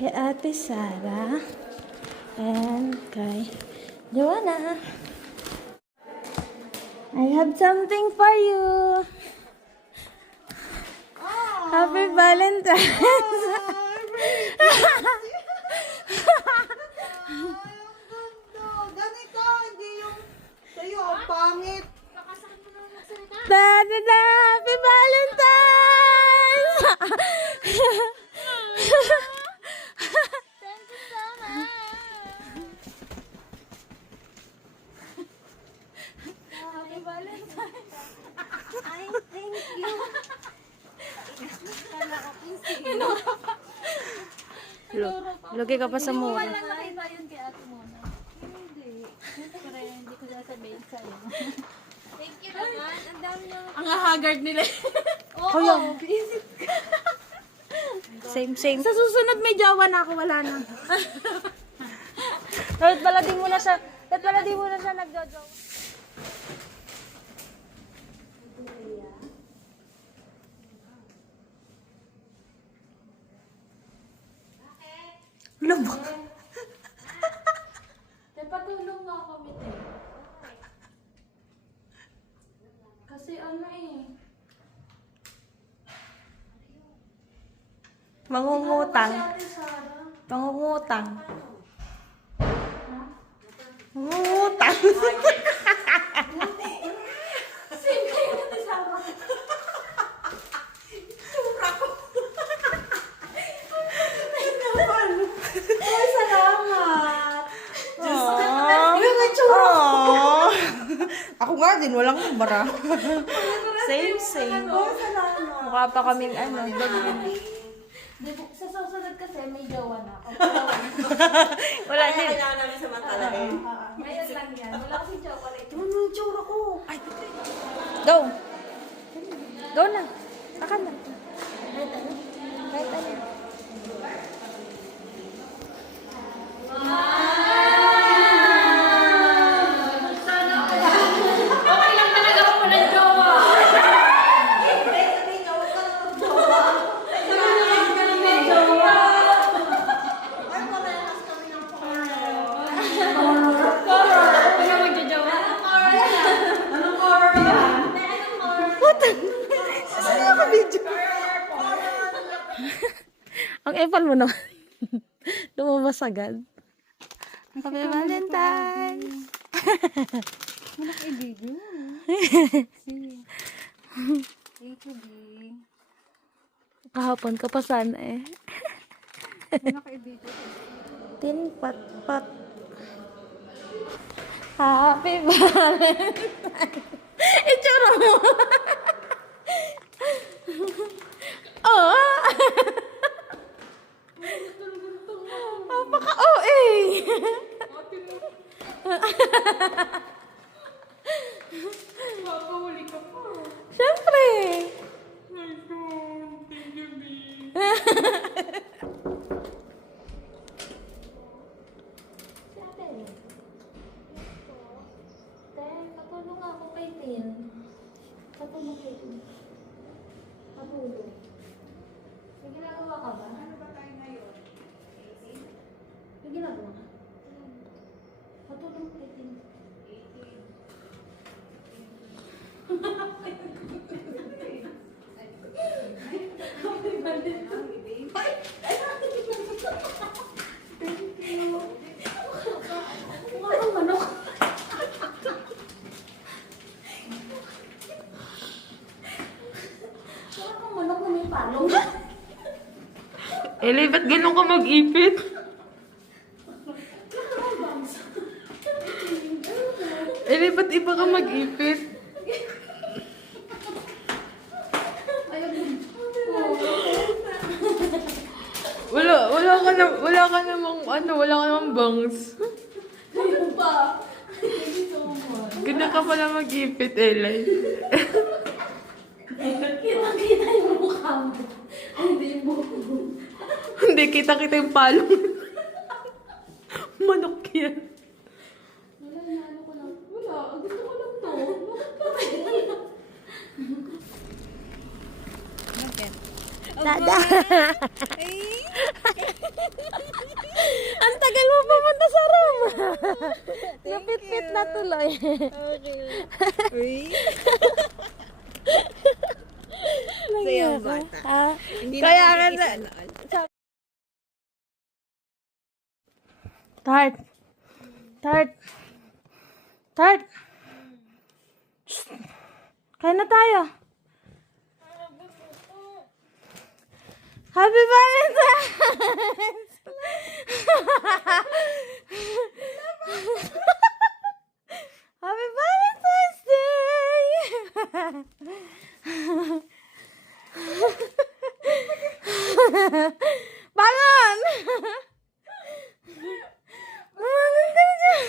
kay Ate Sara, and kay Joanna. I have something for you. Happy Valentine's. Ganito, hindi yung sa'yo, ang pangit. Da-da-da! Happy Valentine's! Thank you so much. Happy Valentine's. Ay, thank you. Lugi ka pa sa mura. Walang nakita yun kay Ate Mona. Hindi. Siyempre, hindi ko sasabihin sa'yo. Thank you naman. Ang dami nyo. Ang haggard nila. Oo. Same. Sa susunod may jowa na ako, wala na. Dapat pala di mo na siya nagjojow. Lubak. Patulong nga kami te. Kasi ano eh. Mangungutang. Si Ate Sara. Mangungutang. Mangungutang. Same kayo Ate Sara. Ay, salamat. Aww. Ako nga din, walang bara. Same. Salamat. Mukha pa kaming ano. Sa susunod kasi may jowa na ako. Wala din. Kailangan namin samantalahin. Ngayon lang yan. Wala akong chocolate. Ano yung tsura ko? Ay, Go. Go na. Saka na. Kahit ano. Okay lang talaga ako walang jowa. Ako na magjojowa. Ang epal mo naman. Lumabas agad. Happy Valentine's! Wala ka i-video. Thank you, Bing. Kahapon ka pa sana eh. Wala ka i-video. Tin pat. Happy Valentine's! Itsura mo! Oh! Napaka-OA! Papahuli ka pa. Siyempre! Si ate. Ten, patulong ako kay Tin. Patulong kay Tin. Patulong. May ginagawa ka ba? Ano ba tayo ngayon? May ginagawa ka? Patulong kay Tin. Mukha kang manok. Mukha kang manok na may palong. Eli, ba't ganun ka mag-ipit? Eli, ba't iba ka mag-ipit? Wala ka namang bangs. Ayun pa. Thank you so much. Ganun ka pala mag-ipit, Eli. Kitang-kita yung mukha mo. Hindi yung buhok mo. Hindi, kita-kita yung palong. Manok yan. Wala na, ano ko lang. Wala, gusto ko lang to. Dada. Ang tagal mo pumunta sa room. Napit-pit na tuloy. Uy. Sayang bata. Ah, Hindi kaya na nga isa noon. Tart. Tart. Tart. Shh. Kain na tayo. Happy Valentine's! Happy Valentine's Day! Bangon! Bangon ka na dyan!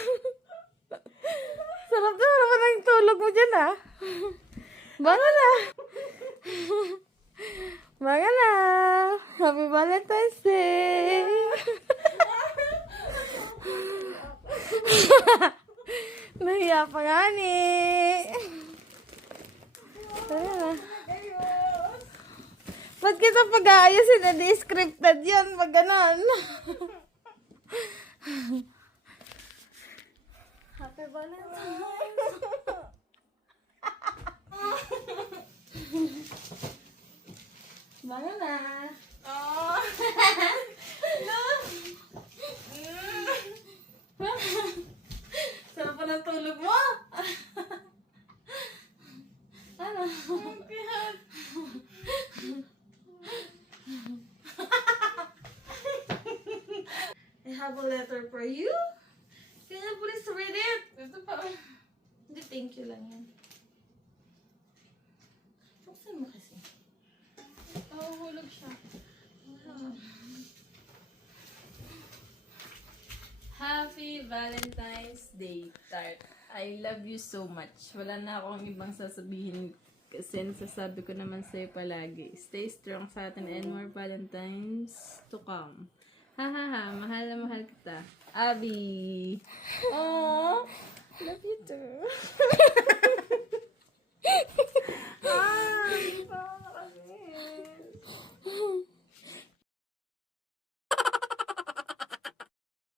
Sarap na naman ang tulog mo dyan, ah. Bangon na! Bangon na! Happy Valentine's Day! Nahiya pa nga ni. Tara na. Ba't kita pag-aayusin? Hindi scripted yan. Pag ganon. Happy Valentine's. Bangon na. Oh. Sarap pa ng tulog mo. Ano? I have a letter for you. Can you please read it? Ito pa. Hindi, thank you lang yan. Buksan mo kasi. Nahuhulog siya. Happy Valentine's Day, Tart. I love you so much. Wala na akong ibang sasabihin kasi nasasabi ko naman sa'yo palagi. Stay strong sa atin and more Valentines to come. Ha ha ha, mahal na mahal kita. Abby! Aww. Love you too.